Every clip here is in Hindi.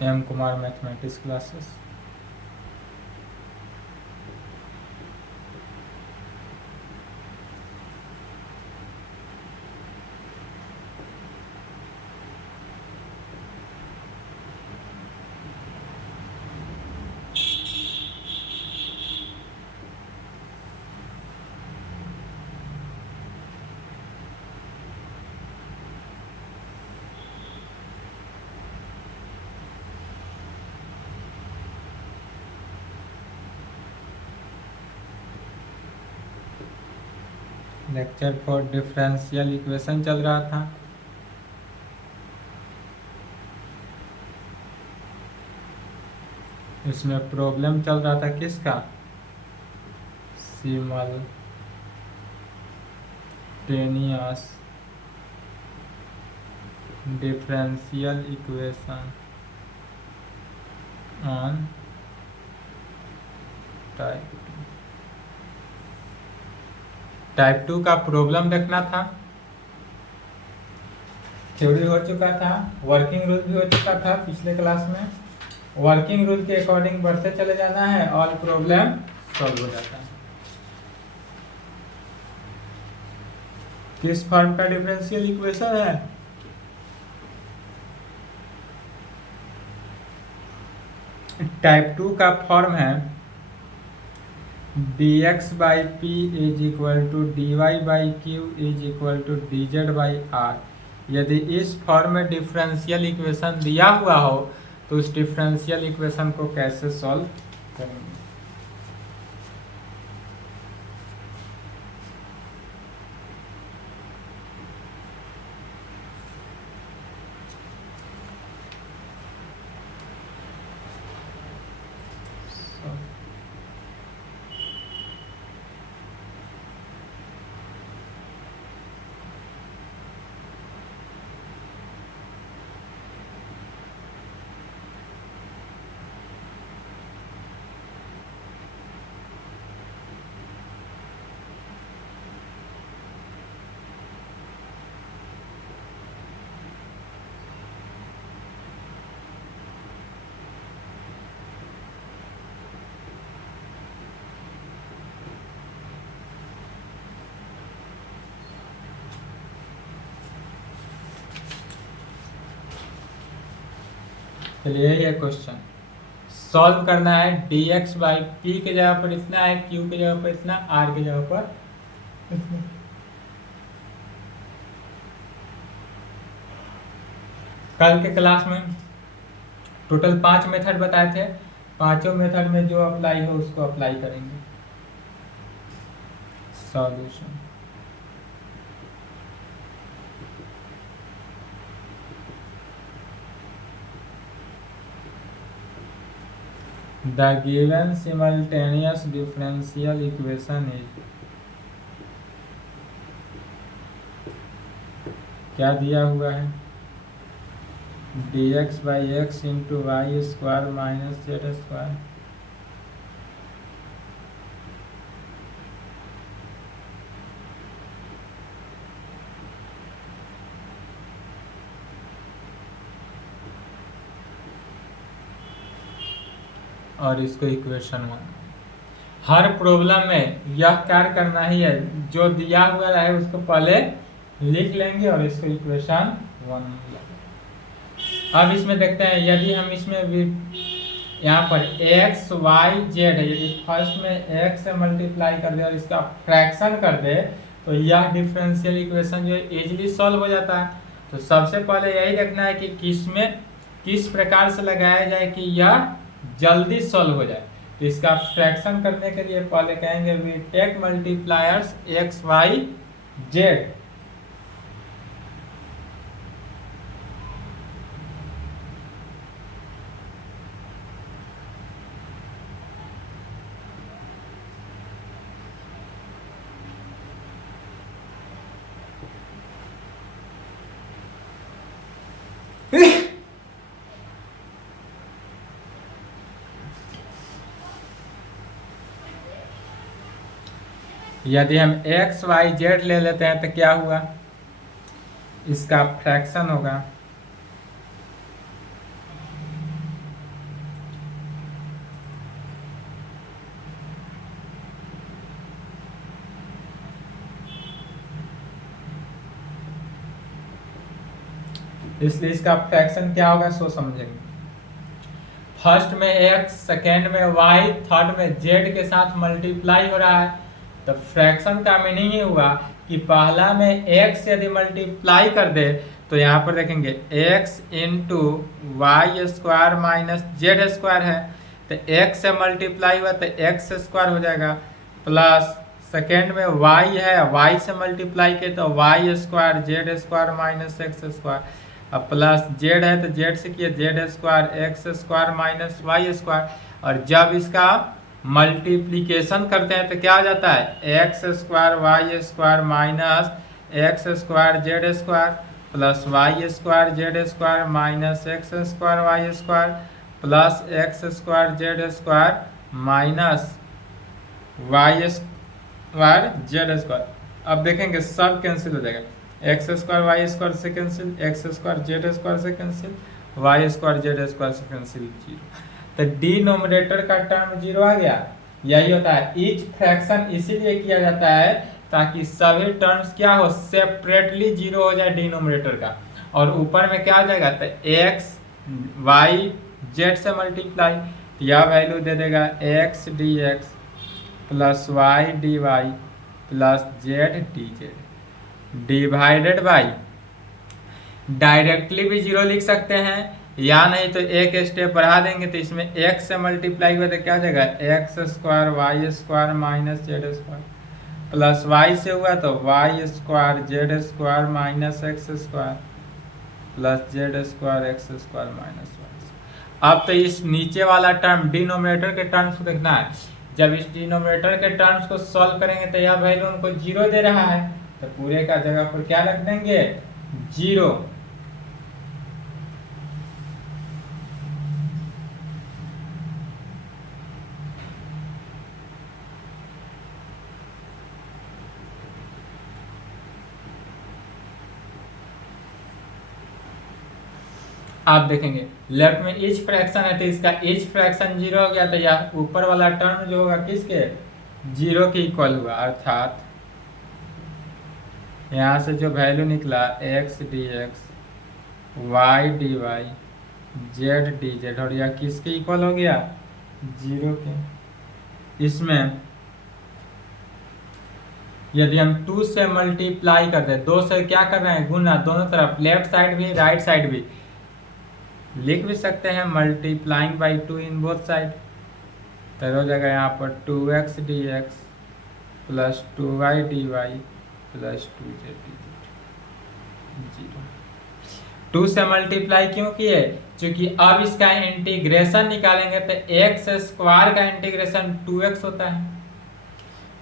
M Kumar mathematics classes. Lecture for differential equation चल रहा था। इसमें प्रॉब्लम चल रहा था किसका, simultaneous differential equation on type 2 का प्रॉब्लम देखना था। थ्योरी हो चुका था, वर्किंग रूल भी हो चुका था पिछले क्लास में। वर्किंग रूल के अकॉर्डिंग बढ़ते चले जाना है, ऑल प्रॉब्लम सॉल्व हो जाता है। किस फॉर्म का डिफरेंशियल इक्वेशन है, टाइप 2 का फॉर्म है dx/p is equal to dy/q is equal to dz/r। यदि इस फॉर्म में डिफरेंशियल इक्वेशन दिया हुआ हो तो उस डिफरेंशियल इक्वेशन को कैसे सॉल्व करेंगे। चलिए ये क्वेश्चन सॉल्व करना है। dx/p के जगह पर इतना है, q के जगह पर इतना, r के जगह पर इतना। कल के क्लास में टोटल 5 मेथड बताए थे, पांचों मेथड में जो अप्लाई हो उसको अप्लाई करेंगे। Solution the given simultaneous differential equation is, क्या दिया हुआ है, dx/x into y square minus z square. और इसको इक्वेशन 1। हर प्रॉब्लम में यह कार्य करना ही है, जो दिया हुआ है उसको पहले लिख लेंगे और इसको इक्वेशन 1। अब इसमें देखते हैं, यदि हम इसमें यहाँ पर x y z है, यदि फर्स्ट में x से मल्टीप्लाई कर दे और इसका फ्रैक्शन कर दे तो यह डिफरेंशियल इक्वेशन जो है इजीली सॉल्व हो जाता है। तो सबसे पहले यही देखना है कि किस प्रकार से लगाया जाए कि यह जल्दी सॉल्व हो जाए। तो इसका फ्रैक्शन करने के लिए पहले कहेंगे we take multipliers x y z। यदि हम x y z ले लेते हैं तो क्या हुआ, इसका फ्रैक्शन होगा इसलिए इसका फ्रैक्शन क्या होगा सो समझेंगे। फर्स्ट में x, सेकेंड में y, थर्ड में z के साथ मल्टीप्लाई हो रहा है, तो फ्रैक्शन का मीनिंग ही हुआ कि पहला में x यदि मल्टीप्लाई कर दे तो यहाँ पर देखेंगे x into y square minus z square है, तो x से मल्टीप्लाई हुआ तो x स्क्वायर हो जाएगा, प्लस सेकेंड में y है, y से मल्टीप्लाई किए तो y square Z square minus x square, अब प्लस जेड है तो जेड से किए Z square x square minus Y square, और जब इसका मल्टीप्लीकेशन करते हैं तो क्या हो जाता है X square Y square minus x square Z square plus Y square Z square minus x square Y square plus X square Z square minus Y square Z square. अब देखेंगे सब कैंसिल हो जाएगा, एक्स स्क्वायर वाई स्क्वायर से cancel, X square Z square से cancel, Y square Z square से कैंसिल, जीरो। तो डिनोमिनेटर का टर्म जीरो आ गया। यही होता है ईच फ्रैक्शन इसीलिए किया जाता है ताकि सभी टर्म्स क्या हो सेपरेटली जीरो हो जाए डिनोमिनेटर का, और ऊपर में क्या आ जाएगा तो एक्स वाई जेड से मल्टीप्लाई, तो यह वैल्यू दे देगा x D x plus y D Y plus z D Z divided by, directly भी जीरो लिख सकते हैं या नहीं तो एक स्टेप बढ़ा देंगे तो इसमें x से मल्टीप्लाई हुआ तो क्या हो जाएगा x square Y square minus z square plus y से हुआ तो y square Z square minus x square plus z square x square minus y. अब तो इस नीचे वाला टर्म डिनोमिनेटर के टर्म्स को देखना है, जब इस डिनोमिनेटर के टर्म्स को सॉल्व करेंगे तो यह वैल्यू उनको जीरो दे रहा है, तो पूरे का जगह पर क्या रख देंगे जीरो। आप देखेंगे लेफ्ट में ईच फ्रैक्शन है तो इसका ईच फ्रैक्शन जीरो हो गया, तो यह ऊपर वाला टर्म जो होगा किसके जीरो के इक्वल हुआ, अर्थात यहाँ से जो वैल्यू निकला x D x y D Y z D Z, और यह किसके इक्वल हो गया जीरो के। इसमें यदि हम 2 से मल्टीप्लाई करते हैं, 2 से क्या कर रहे हैं गुना, दोनों तरफ लेफ्ट साइड भी राइट साइड भी लिख भी सकते हैं multiplying by 2 in both side, तो हो जाएगा यहाँ पर 2x D x plus 2y D Y plus 2z D z zero. 2 से मल्टीप्लाई क्यों किए, क्योंकि अब इसका इंटीग्रेशन निकालेंगे तो एक्स स्क्वायर का इंटीग्रेशन 2x होता है,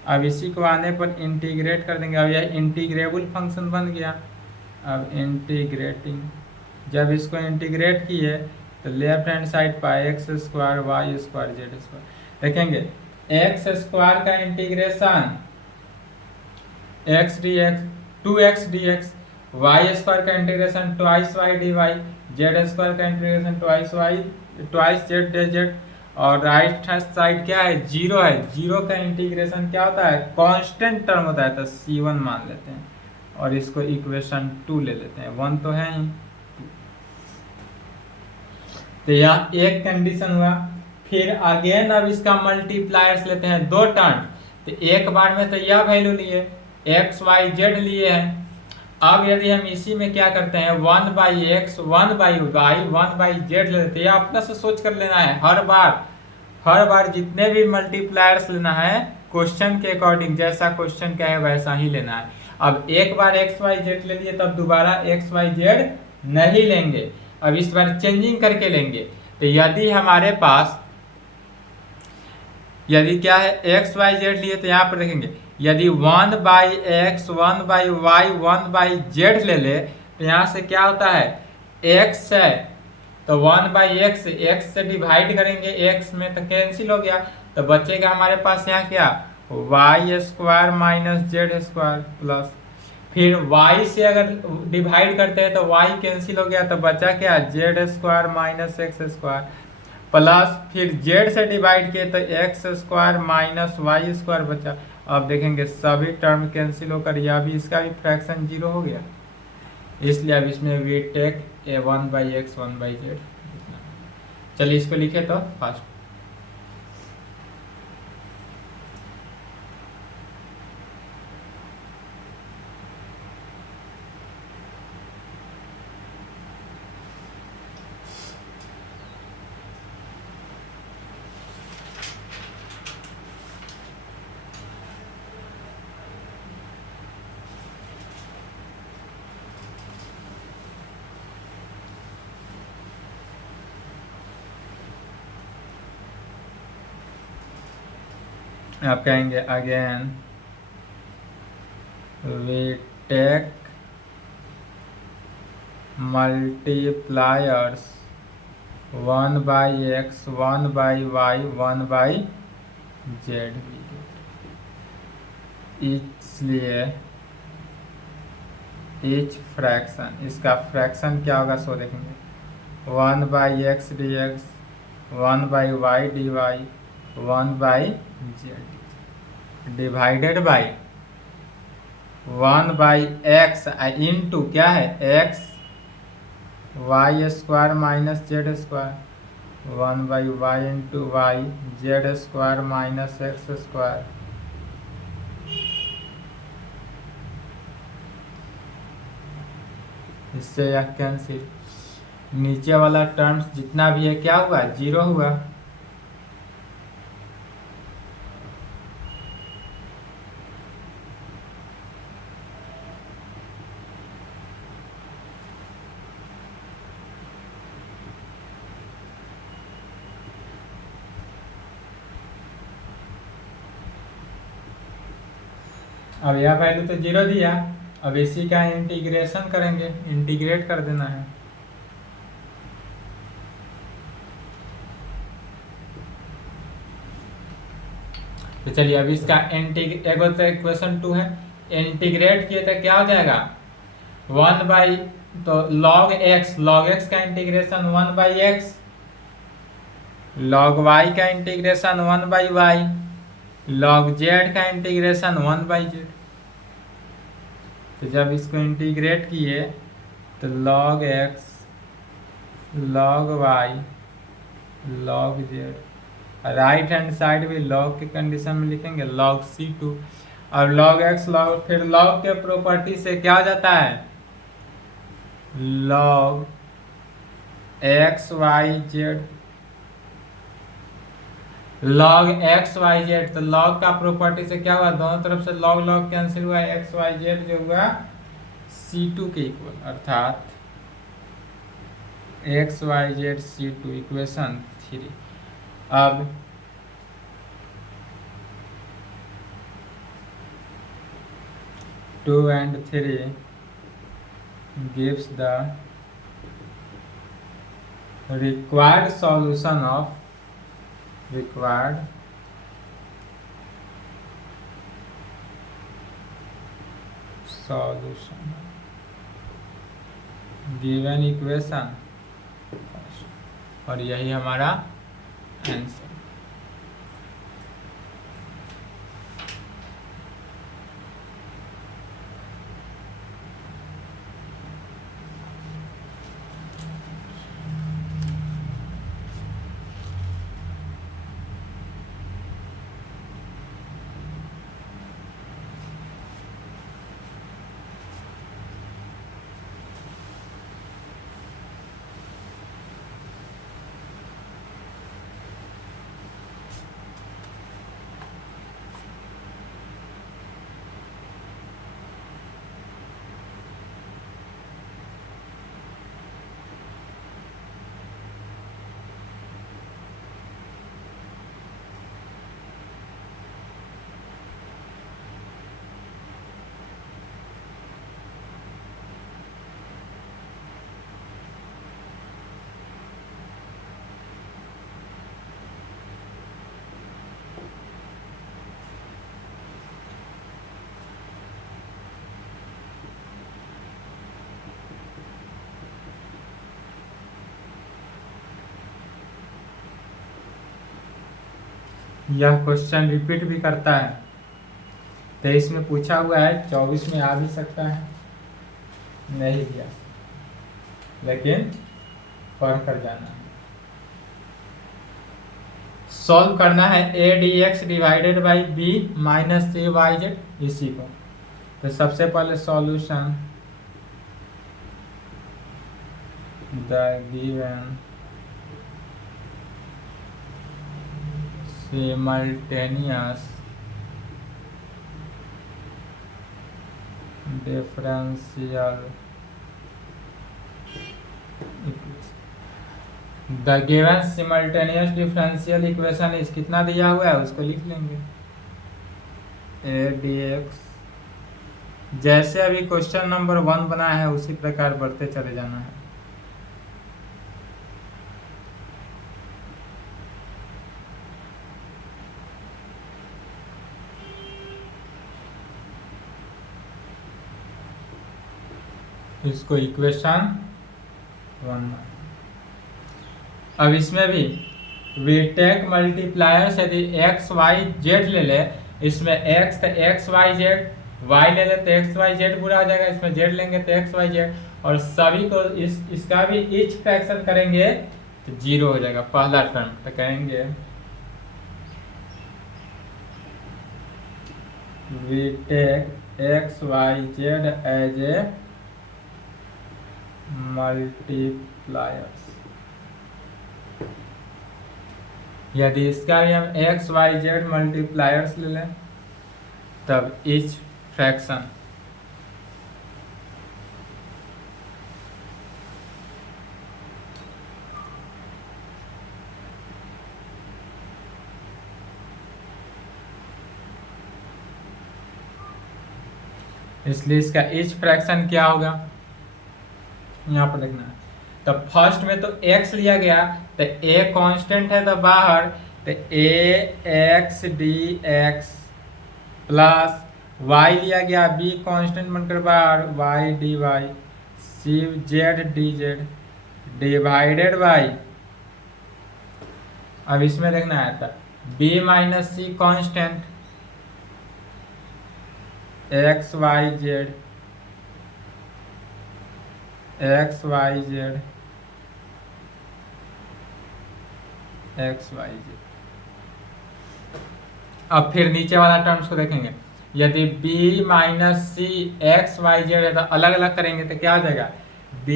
अब इसी को आने पर इंटीग्रेट कर देंगे, अब यह इंटीग्रेबल फंक्शन बन गया। अब इंटीग्रेटिंग, जब इसको इंटीग्रेट किए तो लेफ्ट हैंड साइड पर X square Y square Z square, देखेंगे एक्स स्क्वायर का integration X D X 2x D x, Y square का integration twice Y D Y, Z square का integration twice Y twice Z D Z, और राइट साइड क्या है जीरो है, जीरो का इंटीग्रेशन क्या होता है कांस्टेंट टर्म होता है, तो c1 मान लेते हैं और इसको इक्वेशन 2 ले लेते हैं, 1 तो है ही। तो यहाँ एक कंडीशन हुआ, फिर अगेन अब इसका मल्टीप्लायर्स लेते हैं दो टर्म, तो एक बार में तो यह वैल्यू लिए एक्स वाई जेड लिए हैं, अब यदि हम इसी में क्या करते हैं 1 by x 1 by y 1 by z ले लेते हैं, अपना से सोच कर लेना है हर बार जितने भी मल्टीप्लायर्स लेना है क्वेश्चन के अकॉर्डिंग, जैसा क्वेश्चन क्या है वैसा ही लेना है। अब एक बार एक्स वाई जेड ले लिए तब दोबारा एक्स वाई जेड नहीं लेंगे, अब इस बार चेंजिंग करके लेंगे। तो यदि हमारे पास यदि क्या है एक्स वाई जेड लिए तो यहाँ पर देखेंगे यदि 1 by x 1 by y 1 by z ले ले तो यहाँ से क्या होता है एक्स है तो 1 बाई एक्स से डिवाइड करेंगे, एक्स में तो कैंसिल हो गया, तो बचेगा हमारे पास यहाँ क्या y square minus z square plus, फिर y से अगर डिवाइड करते हैं तो y कैंसिल हो गया, तो बचा क्या z square minus x square plus, फिर z से डिवाइड किए तो x square minus Y square बचा। अब देखेंगे सभी टर्म कैंसिल होकर यह भी इसका भी फ्रैक्शन जीरो हो गया। इसलिए अब इसमें we take A 1/x 1/z। चलिए इसको लिखे तो फास्ट। आप कहेंगे again we take multipliers 1/x 1/y 1/z। इसलिए ईच फ्रैक्शन, इसका फ्रैक्शन क्या होगा सो देखेंगे 1/x dx 1/y dy 1/z divided by 1/x into क्या है x y square minus z square 1/y into y Z square minus x square. इससे यह कैंसिल, नीचे वाला टर्म्स जितना भी है क्या हुआ जीरो हुआ। अब यह वैल्यू तो जीरो दिया, अब इसी का इंटीग्रेशन करेंगे, इंटीग्रेट कर देना है। तो चलिए अब इसका इक्वेशन 2 है, इंटीग्रेट किए तो क्या हो जाएगा 1 तो log x का इंटीग्रेशन 1/x, log y का इंटीग्रेशन 1/y, log z का इंटीग्रेशन 1/z। तो जब इसको इंटीग्रेट किए तो log x log y log z, right hand side भी log के कंडीशन में लिखेंगे log c2। और log x log फिर log के प्रॉपर्टी से क्या हो जाता है log x y z, log x y z। तो log का प्रॉपर्टी से क्या हुआ दोनों तरफ से log log कैंसिल हुआ, x y z जो हुआ c2 के इक्वल, अर्थात x y z c2 equation 3। अब to and 3 gives the required solution of required solution given equation, और यही हमारा आंसर। यह क्वेश्चन रिपीट भी करता है, 23 में पूछा हुआ है, 24 में आ भी सकता है। नहीं दिया, लेकिन पढ़ कर जाना है। सॉल्व करना है a d x divided by b minus c y z इसी को। तो सबसे पहले solution the given simultaneous differential the given simultaneous differential equation इस कितना दिया हुआ है उसको लिख लेंगे ए डी एक्स, जैसे अभी क्वेश्चन नंबर 1 बना है उसी प्रकार बढ़ते चले जाना है। इसको इक्वेशन 1। अब इसमें भी वीटेक मल्टीप्लायर्स यदि एक्स वाई जेड ले ले, इसमें एक्स तो एक्स वाई जेड, वाई ले ले तो एक्स वाई जेड पूरा हो जाएगा, इसमें जेड लेंगे तो एक्स वाई जेड, और सभी को इसका भी ईच फ्रैक्शन करेंगे तो 0 हो जाएगा पहला टर्म। तो कहेंगे we take x Y z as a multipliers. यदि इसका भी हम एक्स वाई जेड मल्टीप्लायर्स ले लें तब ईच फ्रैक्शन इसलिए इसका ईच फ्रैक्शन क्या होगा यहाँ पर देखना है। तो फर्स्ट में तो x लिया गया तो a कांस्टेंट है तो बाहर, तो a x D x plus y लिया गया b कांस्टेंट बनकर बाहर y D Y, c z D Z divided by, अब इसमें देखना है तो b minus C constant X Y Z X Y Z X Y Z. अब फिर नीचे वाला टर्म्स को देखेंगे, यदि b minus C X Y Z है तो अलग अलग करेंगे तो क्या हो जाएगा b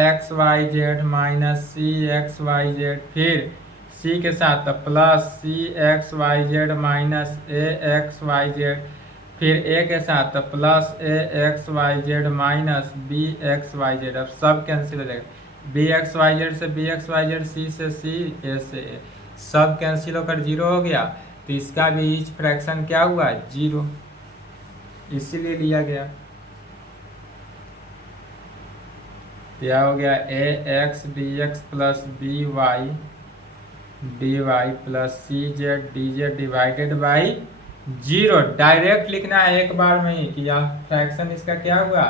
X Y Z minus C X Y Z, फिर c के साथ तो plus C X Y Z minus A X Y Z, फिर a के साथ तो plus A X Y Z minus B X Y Z. अब सब कैंसिल हो जाएगा, बी एक्स वाई जेड से B X Y Z, C से सी, ए से ए, सब कैंसिल होकर 0 हो गया। तो इसका भी ईच फ्रैक्शन क्या हुआ 0, इसीलिए लिया गया। क्या हो गया A X D x plus B Y D Y plus C Z D Z divided by 0। Direct लिखना है एक बार में ही कि यह फ्रैक्शन इसका क्या हुआ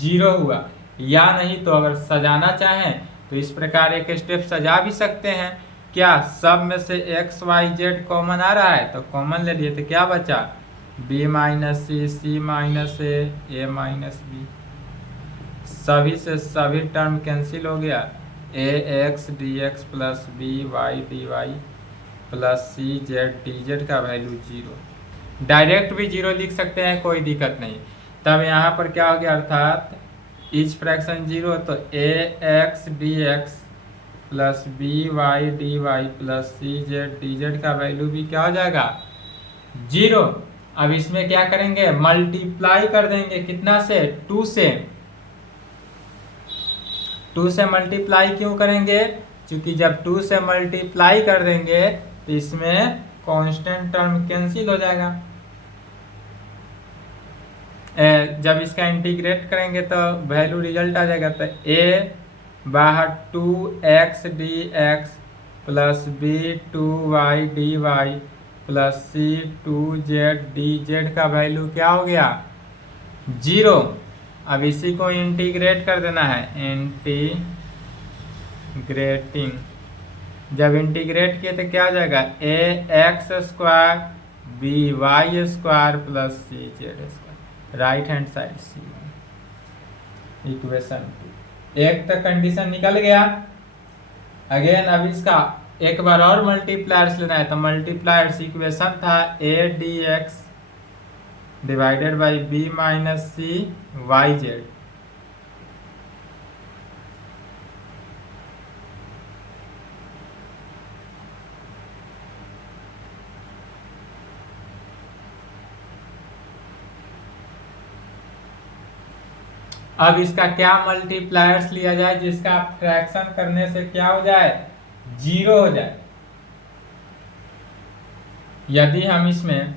0 हुआ, या नहीं तो अगर सजाना चाहें तो इस प्रकार एक स्टेप सजा भी सकते हैं। क्या सब में से एक्स वाई जेड कॉमन आ रहा है तो कॉमन ले लिए, तो क्या बचा b minus C, C minus A minus B, सभी से सभी टर्म कैंसिल हो गया, A X D x plus B Y D Y plus C Z D Z का वैल्यू 0। डायरेक्ट भी 0 लिख सकते हैं, कोई दिक्कत नहीं। तब यहाँ पर क्या हो गया, अर्थात ईच फ्रैक्शन 0, तो A X D x plus B Y D Y plus C Z D Z का वैल्यू भी क्या हो जाएगा 0। अब इसमें क्या करेंगे, मल्टीप्लाई कर देंगे, कितना से 2 से। 2 से मल्टीप्लाई क्यों करेंगे, क्योंकि जब 2 से मल्टीप्लाई कर देंगे तो इसमें कांस्टेंट टर्म कैंसिल हो जाएगा। जब इसका इंटीग्रेट करेंगे तो वैल्यू रिजल्ट आ जाएगा, तो a बाहर 2x D x plus B 2y D Y plus C 2z D Z का वैल्यू क्या हो गया 0। अब इसी को इंटीग्रेट कर देना है, इंटीग्रेटिंग, जब इंटीग्रेट किए तो क्या हो जाएगा A X square B Y square plus C Z square, right hand side C. Equation 2। एक तो कंडीशन निकल गया। अगेन अब इसका एक बार और मल्टीप्लायर्स लेना है, तो मल्टीप्लायर्स इक्वेशन था a d x divided by b minus c y Z. अब इसका क्या मल्टीप्लायर्स लिया जाए जिसका फ्रैक्शन करने से क्या हो जाए, जीरो हो जाए। यदि हम इसमें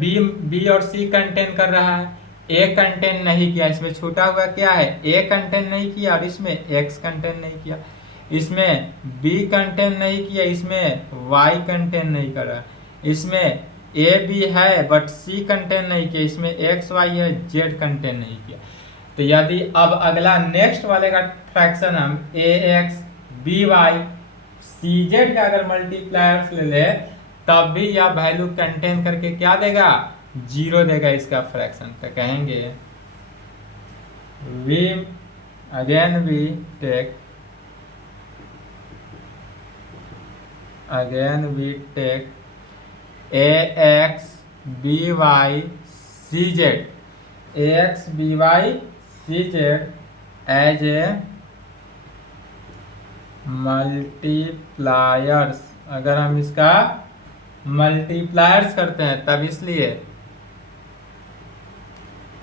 बी और सी कंटेन कर रहा है, ए कंटेन नहीं किया, इसमें छूटा हुआ क्या है, ए कंटेन नहीं किया और इसमें एक्स कंटेन नहीं किया। इसमें बी कंटेन नहीं किया, इसमें वाई कंटेन नहीं कर रहा। इसमें ए बी है बट सी कंटेन नहीं किया, इसमें एक्स वाई है, जेड कंटेन नहीं किया। तो यदि अब अगला नेक्स्ट वाले का फ्रैक्शन हम A x B Y C Z का अगर मल्टीप्लायर्स ले ले, तब भी यह वैल्यू कंटेन करके क्या देगा, जीरो देगा इसका फ्रैक्शन। तो कहेंगे we take a x B Y C z as a multipliers. अगर हम इसका मल्टीप्लायर्स करते हैं तब इसलिए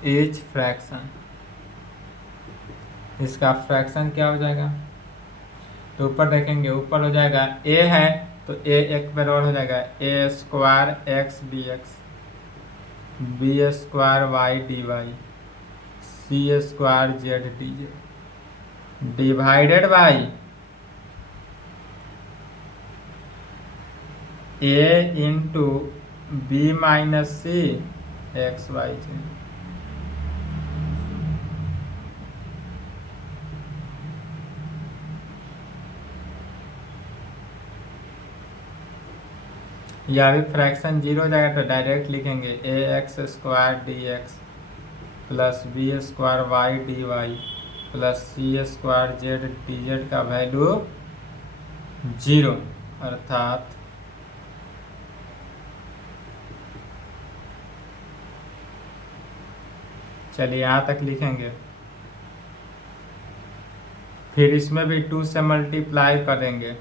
एच फ्रैक्शन, इसका फ्रैक्शन क्या हो जाएगा, तो ऊपर देखेंगे, ऊपर हो जाएगा ए है तो ए एक बार और हो जाएगा A square X D X B square Y D Y C square Z D Z divided by A into B minus C X Y Z. यह भी फ्रैक्शन जीरो हो जाएगा तो डायरेक्ट लिखेंगे A X square D x plus B square Y D Y plus C square Z D Z का वैल्यू जीरो, अर्थात चलिए यहाँ तक लिखेंगे। फिर इसमें भी 2 से मल्टीप्लाई करेंगे।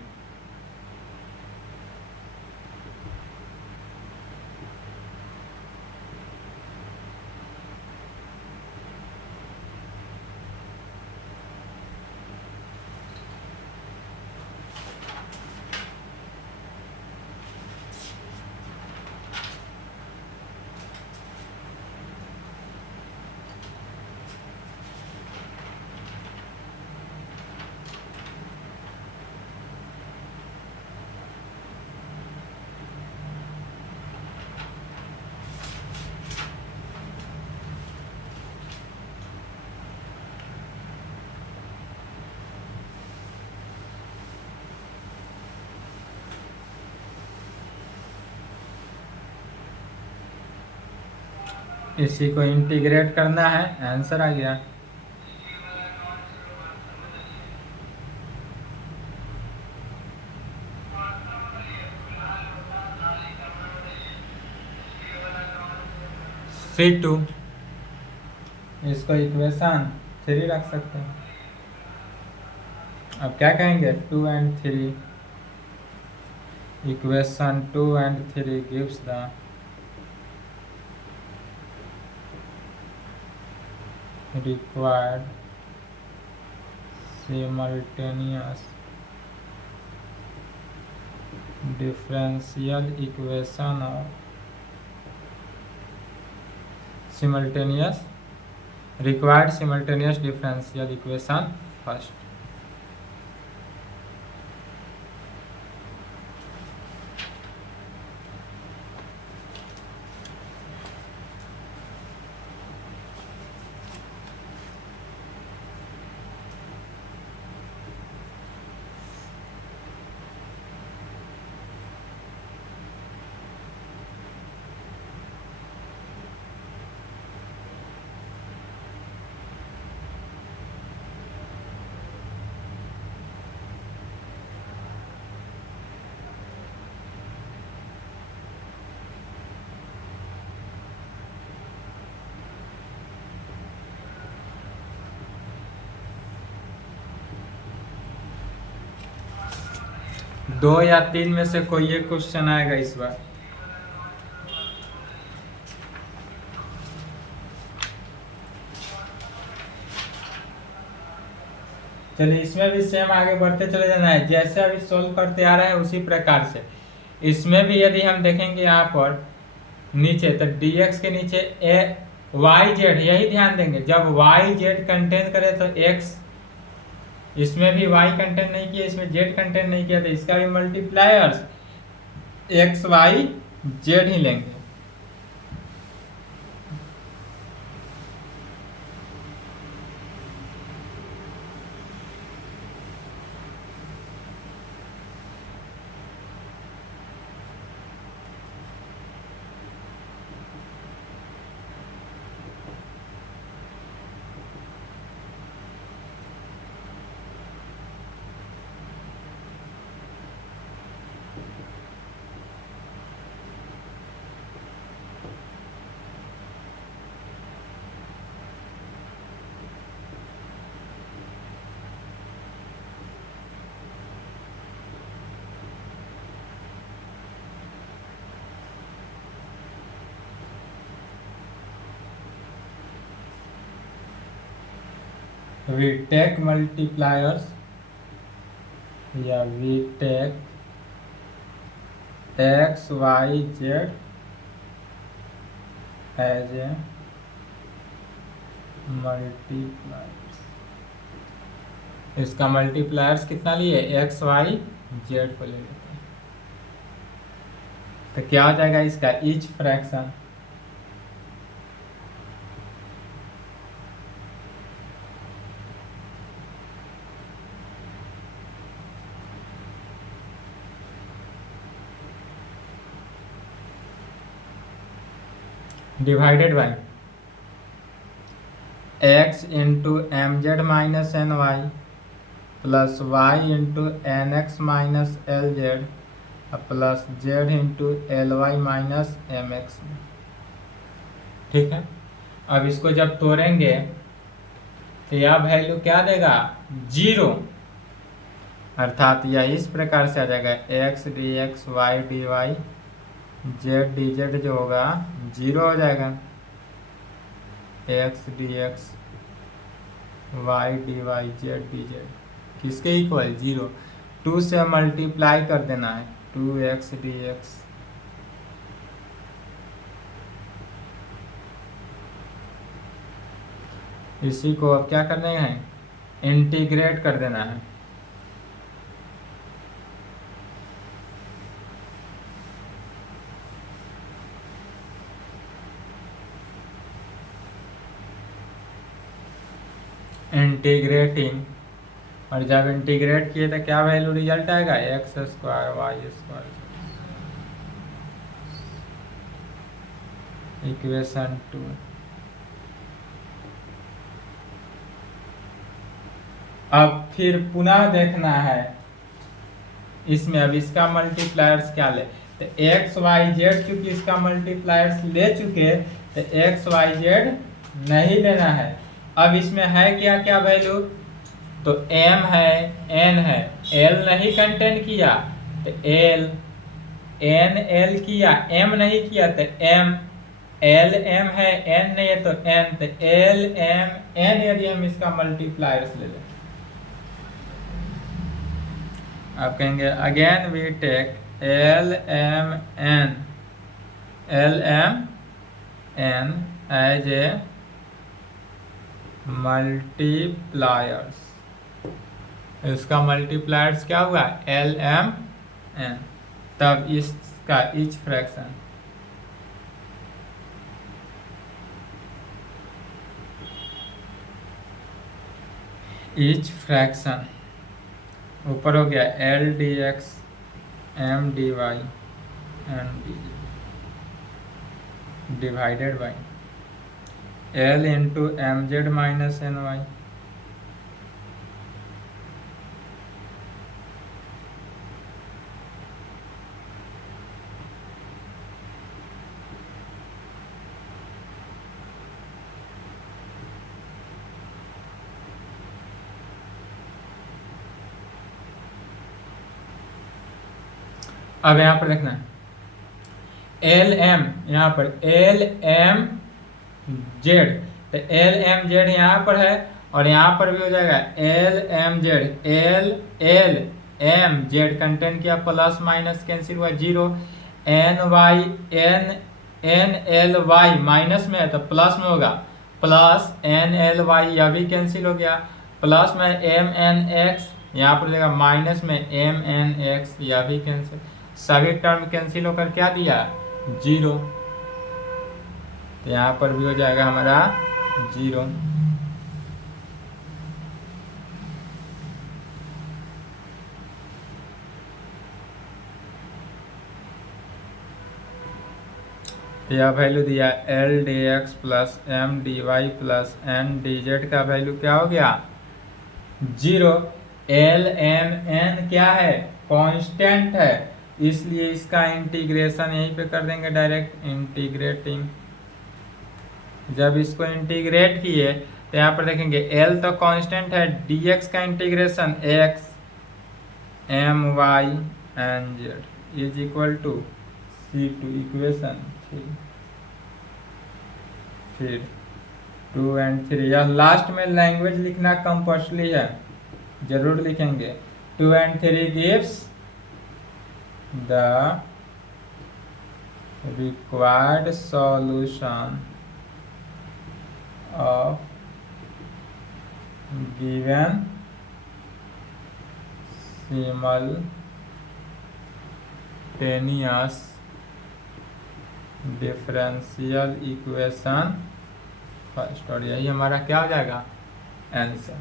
इसी को इंटीग्रेट करना है, आंसर आ गया। C2 इसको इक्वेशन 3 रख सकते हैं। अब क्या कहेंगे, 2 and 3 equation 2 and 3 gives the required simultaneous differential equation of required simultaneous differential equation first। 2 या 3 में से कोई एक क्वेश्चन आएगा इस बार। चलिए इसमें भी सेम आगे बढ़ते चले जाना है, जैसे अभी सोल्व करते आ रहे हैं उसी प्रकार से इसमें भी यदि हम देखेंगे यहाँ पर नीचे तो dx के नीचे ए वाई जेड, यही ध्यान देंगे जब वाई जेड कंटेन करे तो x, इसमें भी y कंटेन नहीं किया, इसमें z कंटेन नहीं किया, तो इसका भी मल्टीप्लायर्स x y z ही लेंगे। we take multipliers या we take x y z as a multipliers। इसका मल्टीप्लायर्स कितना लिए, x y z को ले लेते हैं, तो क्या हो जाएगा इसका each fraction. Divided by x into m z minus n y plus y into n x minus l z plus z into l y minus m x. ठीक है, अब इसको जब तोड़ेंगे तो यह वैल्यू क्या देगा, 0, अर्थात यह इस प्रकार से आ जाएगा x D x y D Y z D z जो होगा 0 हो जाएगा, x D x y D Y z D z किसके इक्वल 0, 2 से मल्टीप्लाई कर देना है, 2x डी एक्स इसी को अब क्या करना है, इंटीग्रेट कर देना है। इंटीग्रेटिंग, और जब इंटीग्रेट किए तो क्या वैल्यू रिजल्ट आएगा, x square Y square, equation 2। अब फिर पुनः देखना है इसमें, अब इसका मल्टीप्लायर्स क्या ले, तो एक्स वाई जेड चूंकि इसका मल्टीप्लायर्स ले चुके तो एक्स वाई जेड नहीं लेना है। अब इसमें है क्या क्या वैल्यू, तो m है n है, l नहीं कंटेन किया तो l, n l किया, m नहीं किया तो m, l m है n नहीं है तो n, तो l m n यदि हम इसका मल्टीप्लायर्स ले लें, आप कहेंगे again we take l m n as a multipliers, इसका मल्टीप्लायर्स क्या हुआ l m n, तब इसका ईच फ्रैक्शन ऊपर हो गया l d x m d y n d divided by l into m z minus n y, अब यहाँ पर देखना एल एम, यहाँ पर एल एम जेड, तो एल एम जेड यहाँ पर है और यहाँ पर भी हो जाएगा l m z, l l m z content किया, प्लस माइनस कैंसिल हुआ 0, n y n n l y minus में है तो प्लस में होगा, प्लस एन एल वाई यह भी कैंसिल हो गया, प्लस में एम एन एक्स यहाँ पर देगा माइनस में एम एन एक्स यह भी कैंसिल, सभी टर्म कैंसिल होकर क्या दिया 0, तो यहाँ पर भी हो जाएगा हमारा 0। यह वैल्यू दिया l d x plus m d Y plus n d Z का वैल्यू क्या हो गया 0। एल एम एन क्या है कांस्टेंट है, इसलिए इसका इंटीग्रेशन यहीं पे कर देंगे डायरेक्ट इंटीग्रेटिंग। जब इसको इंटीग्रेट किए तो यहाँ पर देखेंगे एल तो कांस्टेंट है, डी एक्स का integration x m y n z is equal to C2 equation 3, फिर 2 and 3। यह लास्ट में लैंग्वेज लिखना कंपल्सरी है, जरूर लिखेंगे। 2 and 3 gives the required solution of given simultaneous differential equation first, और यही हमारा क्या हो जाएगा आंसर।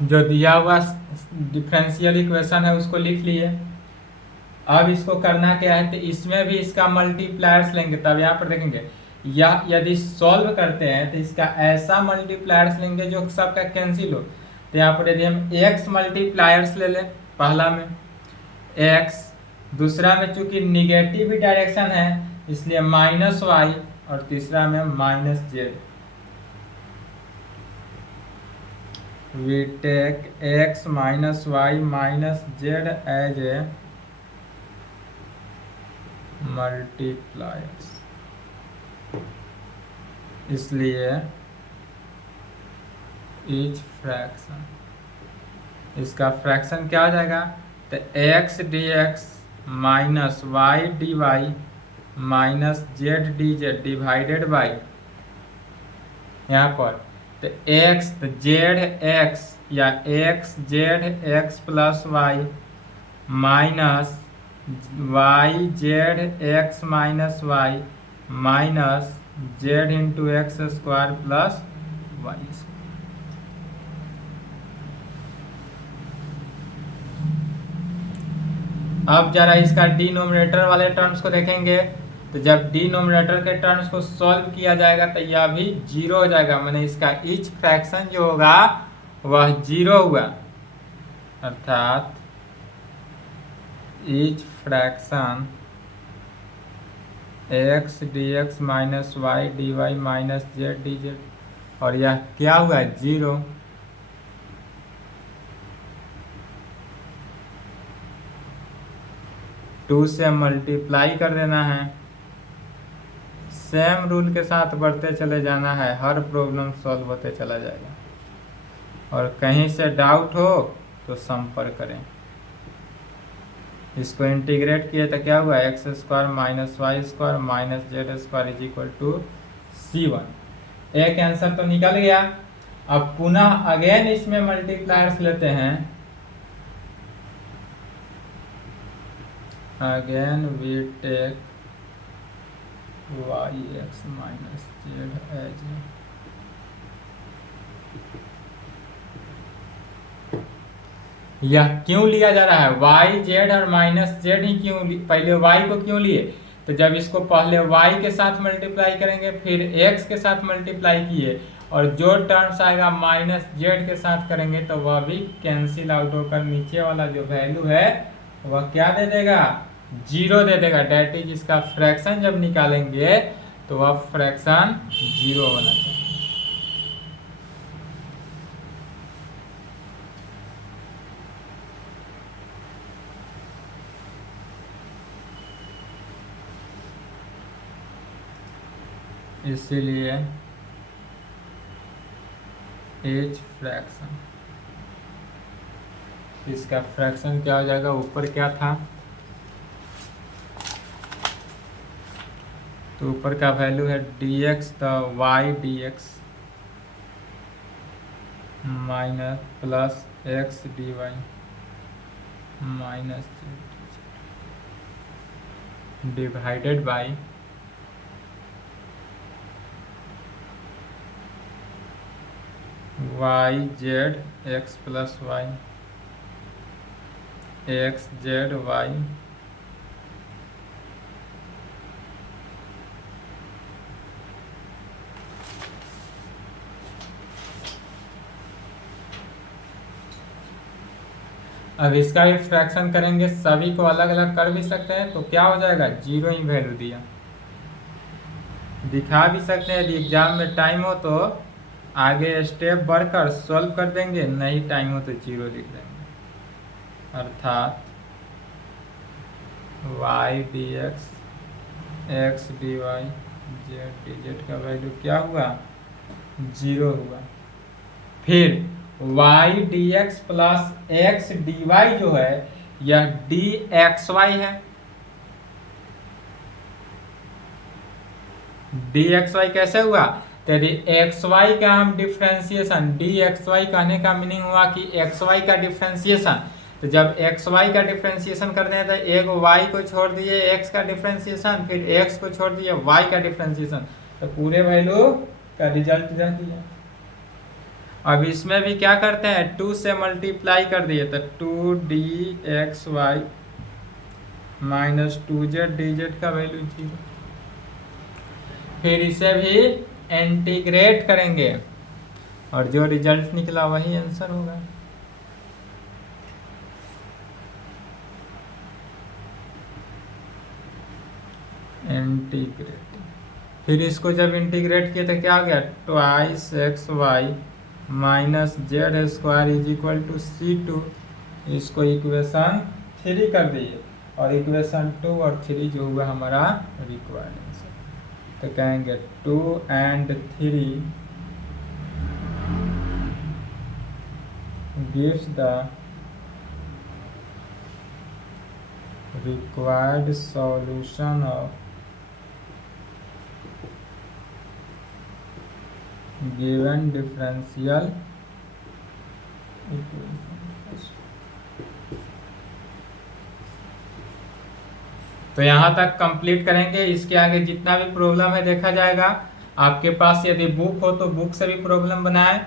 जो दिया हुआ डिफरेंशियल इक्वेशन है उसको लिख लिए। अब इसको करना क्या है, तो इसमें भी इसका मल्टीप्लायर्स लेंगे, तब यहाँ पर देखेंगे या यदि सॉल्व करते हैं तो इसका ऐसा मल्टीप्लायर्स लेंगे जो सबका कैंसिल हो। तो यहाँ पर यदि हम x मल्टीप्लायर्स ले लें, पहला में x, दूसरा में चूंकि निगेटिव डायरेक्शन है इसलिए -y, और तीसरा में -z। we take x minus y minus z as a multipliers, इसलिए each फ्रैक्शन, इसका फ्रैक्शन क्या हो जाएगा, तो x dx माइनस y dy माइनस z dz डिवाइडेड बाई, यहाँ पर तो x तो जेड एक्स या x z x plus y minus y Z x minus y minus z into x square plus Y square. अब जरा इसका डिनोमिनेटर वाले टर्म्स को देखेंगे, तो जब डिनोमिनेटर के टर्म्स को सॉल्व किया जाएगा तो यह भी जीरो हो जाएगा, मैंने इसका ईच फ्रैक्शन जो होगा वह जीरो हुआ, अर्थात each fraction x D x minus y D y minus z D Z, और यह क्या हुआ जीरो। टू से मल्टीप्लाई कर देना है, सेम रूल के साथ बढ़ते चले जाना है, हर प्रॉब्लम सॉल्व होते चला जाएगा। और कहीं से डाउट हो तो संपर्क करें। इसको इंटीग्रेट किए तो क्या हुआ x square minus Y square minus z square is equal to C1। एक आंसर तो निकल गया। अब पुनः अगेन इसमें मल्टीप्लायर्स लेते हैं। Again we take y x minus z as यह क्यों लिया जा रहा है, वाई जेड और माइनस जेड ही क्यों, पहले वाई को क्यों लिए, तो जब इसको पहले वाई के साथ मल्टीप्लाई करेंगे फिर एक्स के साथ मल्टीप्लाई किए, और जो टर्म्स आएगा माइनस जेड के साथ करेंगे तो वह भी कैंसिल आउट होकर नीचे वाला जो वैल्यू है वह क्या दे देगा, जीरो दे देगा। डेट इज इसका फ्रैक्शन जब निकालेंगे तो वह फ्रैक्शन जीरो होना चाहिए। इसीलिए एच फ्रैक्शन, इसका फ्रैक्शन क्या हो जाएगा, ऊपर क्या था तो ऊपर का वैल्यू है dx, तो y dx माइनस plus x d y minus divided by y Z x plus y x z y अब इसका भी फ्रैक्शन करेंगे, सभी को अलग अलग कर भी सकते हैं तो क्या हो जाएगा, जीरो ही वैल्यू दिया। दिखा भी सकते हैं यदि एग्जाम में टाइम हो तो आगे स्टेप बढ़कर सॉल्व कर देंगे, नहीं टाइम हो तो जीरो लिख देंगे, अर्थात y d x d Y z D Z का वैल्यू क्या हुआ, जीरो हुआ। फिर y d x plus x d y जो है यह डी एक्स वाई है, डी एक्स वाई कैसे हुआ, तेरी एक्स वाई का हम डिफ्रेंसिएशन, डी एक्स वाई कहने का मीनिंग हुआ कि एक्स वाई का डिफ्रेंसिएशन, तो जब एक्स वाई का डिफ्रेंसिएशन करते हैं तो एक वाई को छोड़ दिए एक्स का डिफ्रेंसिएशन, फिर एक्स को छोड़ दिए वाई का डिफ्रेंसिएशन, तो पूरे वैल्यू का रिजल्ट रह दिया। अब इसमें भी क्या करते हैं, टू से मल्टीप्लाई कर दिए तो two d x y minus two z D Z का वैल्यू जीरो। फिर इसे भी इंटीग्रेट करेंगे और जो रिजल्ट निकला वही आंसर होगा। इंटीग्रेट, फिर इसको जब इंटीग्रेट किए तो क्या हो गया, twice x y minus z square is equal to C2। इसको इक्वेशन 3 कर दिए और इक्वेशन 2 और 3 जो हुआ हमारा रिक्वायर्ड आंसर, तो कहेंगे 2 and 3 gives the required solution of given differential equation। तो यहाँ तक कंप्लीट करेंगे। इसके आगे जितना भी प्रॉब्लम है देखा जाएगा। आपके पास यदि बुक हो तो बुक से भी प्रॉब्लम बनाए,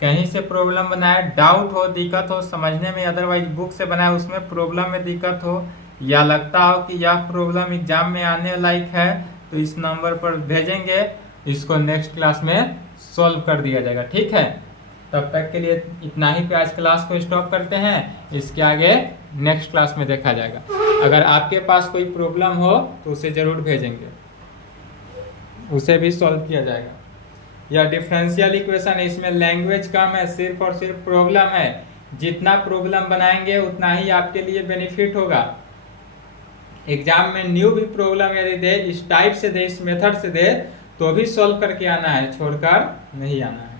कहीं से प्रॉब्लम बनाए, डाउट हो, दिक्कत हो समझने में, अदरवाइज बुक से बनाए उसमें प्रॉब्लम में दिक्कत हो, या लगता हो कि यह प्रॉब्लम एग्जाम में आने लायक है, तो इस नंबर पर भेजेंगे, इसको नेक्स्ट क्लास में सॉल्व कर दिया जाएगा। ठीक है, तब तक के लिए इतना ही पे आज क्लास को स्टॉप करते हैं। इसके आगे नेक्स्ट क्लास में देखा जाएगा। अगर आपके पास कोई प्रॉब्लम हो तो उसे ज़रूर भेजेंगे, उसे भी सॉल्व किया जाएगा। या डिफरेंशियल इक्वेशन है, इसमें लैंग्वेज कम है, सिर्फ और सिर्फ प्रॉब्लम है। जितना प्रॉब्लम बनाएंगे उतना ही आपके लिए बेनिफिट होगा। एग्जाम में न्यू भी प्रॉब्लम यदि दे, इस टाइप से दे, इस मेथड से दे, तो भी सॉल्व करके आना है, छोड़कर नहीं आना है।